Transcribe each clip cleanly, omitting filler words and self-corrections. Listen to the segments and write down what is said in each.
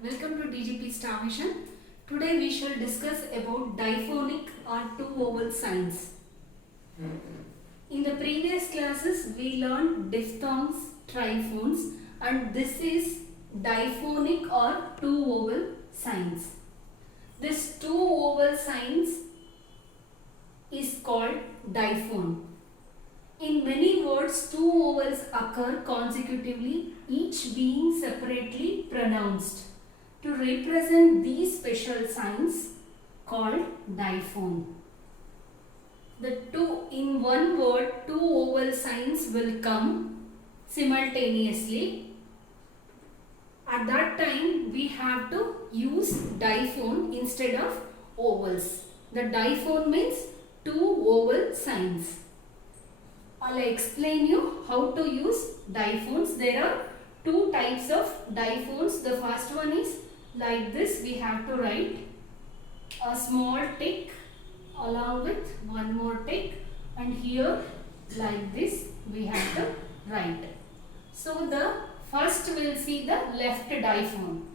welcome to DGP Star Vision. Today we shall discuss about diphonic or two vowel signs. In the previous classes we learned diphthongs, triphones, and this is diphonic or two vowel signs. This two vowel signs is called diphone. In many words, two vowels occur consecutively, each being separately pronounced. To represent these special signs called diphone. In one word, two vowel signs will come simultaneously. At that time, we have to use diphone instead of vowels. The diphone means two vowel signs. I'll explain you how to use diphones. There are two types of diphones. The first one is like this. We have to write a small tick along with one more tick, and here like this we have to write. So the first we'll see the left diphone.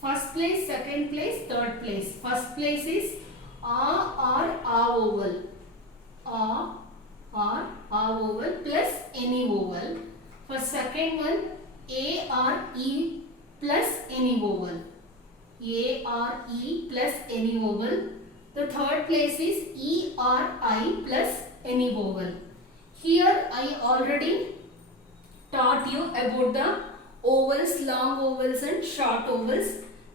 First place, second place, third place. First place is A or A vowel. A or A vowel plus any vowel. For second one, A or E plus any vowel. A or E plus any vowel. The third place is E or I plus any vowel. Here I already taught you about the vowels, long vowels and short vowels.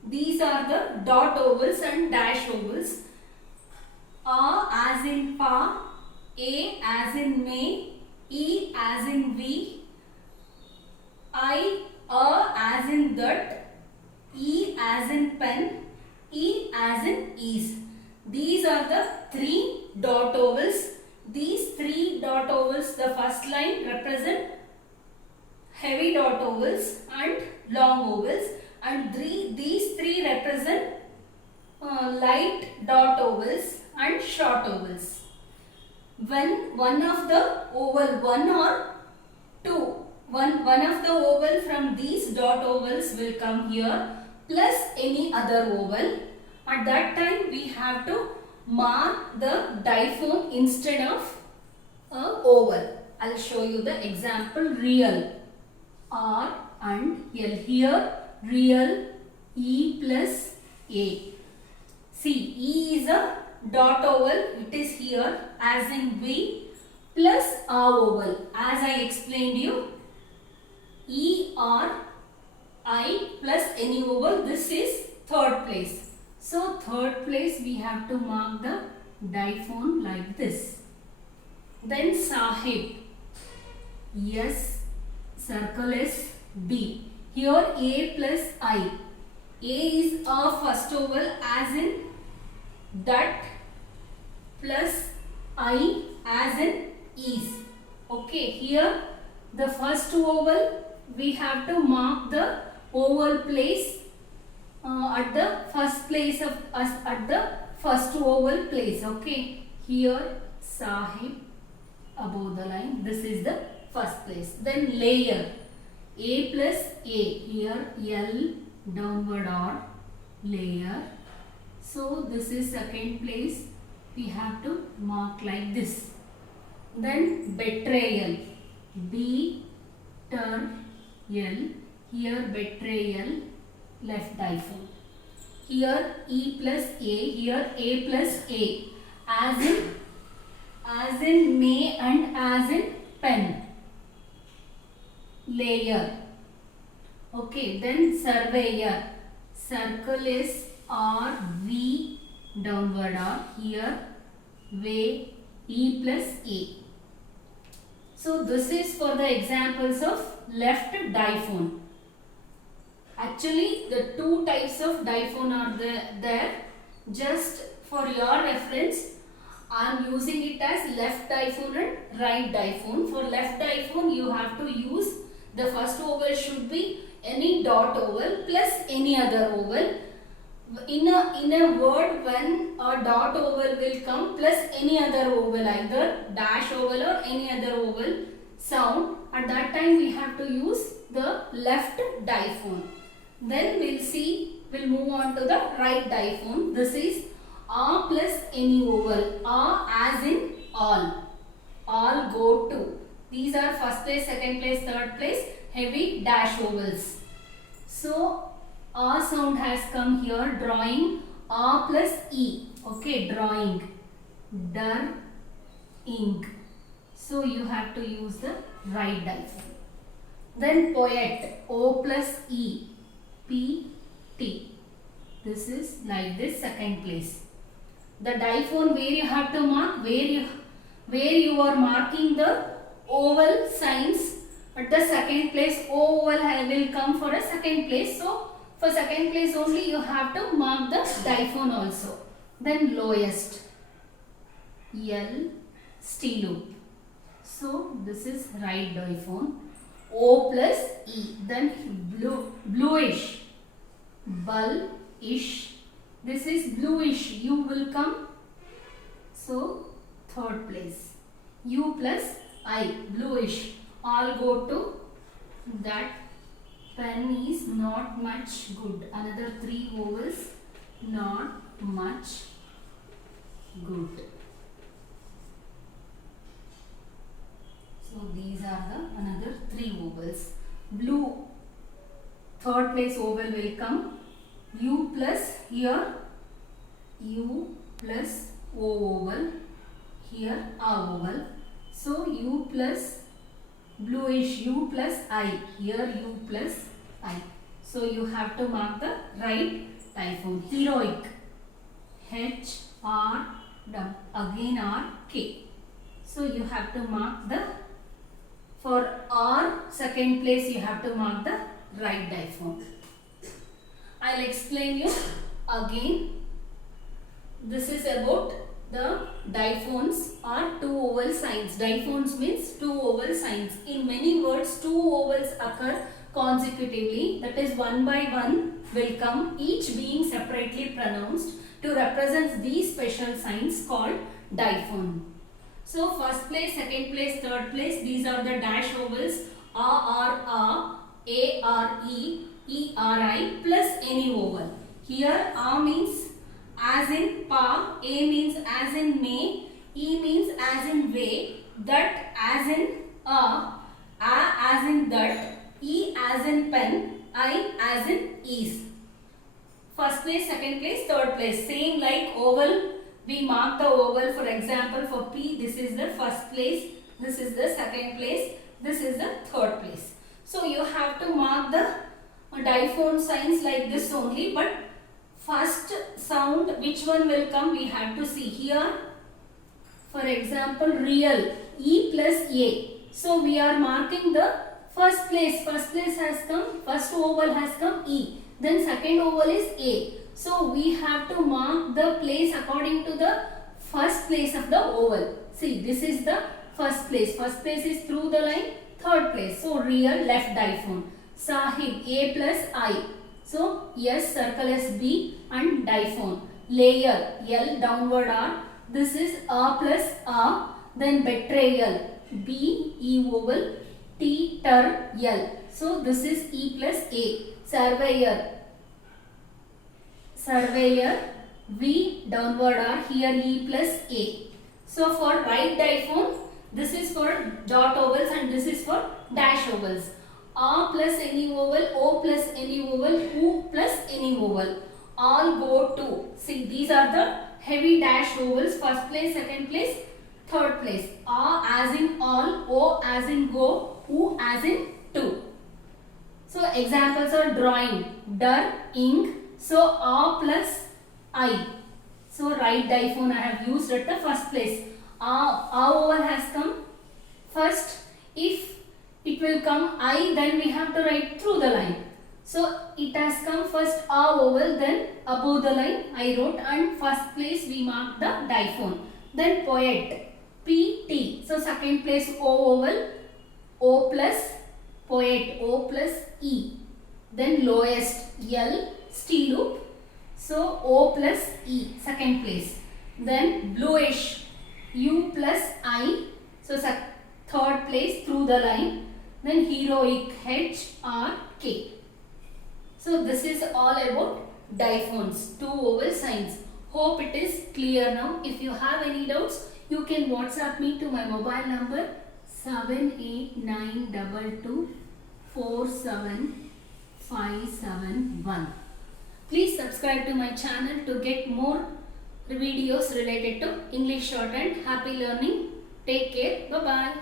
These are the dot vowels and dash vowels. A as in pa, A as in may, E as in we, I, A as in that, E as in pen, E as in is. These are the three dot vowels. These three dot vowels, the first line represent heavy dot vowels and long vowels, and these three represent light dot vowels and short vowels. When one of the vowel, one or two, one of the vowel from these dot vowels will come here plus any other vowel. At that time we have to mark the diphone instead of a vowel. I'll show you the example. Real, R and L. Here real, E plus A. See, E is a dot vowel. It is here as in V plus A vowel. As I explained you, E or I plus any vowel. This is third place. So third place we have to mark the diphone like this. Then Sahib, S, circle S, B. Here A plus I. A is a first vowel as in that plus I as in is. Okay, here the first vowel we have to mark the vowel place at the first place of us, at the first vowel place. Okay, here Sahib above the line. This is the first place. Then layer, A plus A. Here L downward R, layer. So this is second place. We have to mark like this. Then betrayal, B turn L. Here betrayal, left diphone. Here E plus A. Here A plus A. As in may and as in pen. Layer. Okay, then surveyor. Circle is R, V downward R. Here way, E plus A. So this is for the examples of left diphone. Actually, the two types of diphone are there. Just for your reference, I am using it as left diphone and right diphone. For left diphone, you have to use the first vowel should be any dot vowel plus any other vowel. In a word, when a dot vowel will come plus any other vowel, either dash vowel or any other vowel sound, at that time we have to use the left diphone. Then we'll move on to the right diphone. This is A plus any vowel. A as in all. All go to. These are first place, second place, third place, heavy dash vowels. So A sound has come here, drawing A plus E. Okay, drawing. Dar, ing. So you have to use the right diphone. Then poet, O plus E, P, T. This is like this, second place. The diphone where you have to mark, where you are marking the oval signs at the second place, oval will come for a second place. So for second place only you have to mark the diphone also. Then lowest, L, stilo. So this is right diphone. O plus E. Then bluish, bullish. This is bluish. U will come. So third place. U plus I, bluish. All go to. That pen is not much good. Another 3 vowels, not much good. So these are the another 3 vowels. Blue, third place vowel will come. U plus here, U plus O vowel, here A vowel. So U plus bluish, U plus I, here U plus I. So you have to mark the right diphone. Heroic, H, R, W, again R, K. So you have to mark the, for R second place you have to mark the right diphone. I'll explain you again. This is about the diphones or 2 vowel signs. Diphones means 2 vowel signs. In many words 2 vowels occur consecutively, that is one by one will come, each being separately pronounced to represent these special signs called diphone. So first place, second place, third place, these are the dash vowels A, R, A, R, E, E, R, I plus any vowel. Here A means as in pa, A means as in may, E means as in way, that as in a as in that, E as in pen, I as in is. First place, second place, third place. Same like oval. We mark the oval. For example, for P, this is the first place, this is the second place, this is the third place. So you have to mark the diphone signs like this only, but first sound which one will come we have to see. Here for example real, E plus A. So we are marking the first place has come, first vowel has come E, then second vowel is A. So we have to mark the place according to the first place of the vowel. See, this is the first place is through the line, third place. So real, left diphone. Sahib, A plus I. So S, circle S, B and diphone. Layer, L, downward R. This is A plus A. Then betrayal, B, E vowel, T, ter, L. So this is E plus A. Surveyor, V, downward R, here E plus A. So for right diphone, this is for dot vowels and this is for dash vowels. A plus any vowel, O plus any vowel, U plus any vowel. All go to. See, these are the heavy dash vowels. First place, second place, third place. A as in all, O as in go, U as in to. So examples are drawing, dar, ing. So A plus I. So right diphone I have used at the first place. A vowel has come first. If it will come I, then we have to write through the line. So it has come first A vowel, then above the line I wrote, and first place we mark the diphone. Then poet, P, T. So second place O vowel, O plus poet, O plus E. Then lowest, L, steel loop. So O plus E, second place. Then bluish, U plus I. So third place through the line. Then heroic, H, R, K. So this is all about diphones, two vowel signs. Hope it is clear now. If you have any doubts, you can WhatsApp me to my mobile number 7892247571. Please subscribe to my channel to get more videos related to English shorthand. Happy learning. Take care. Bye bye.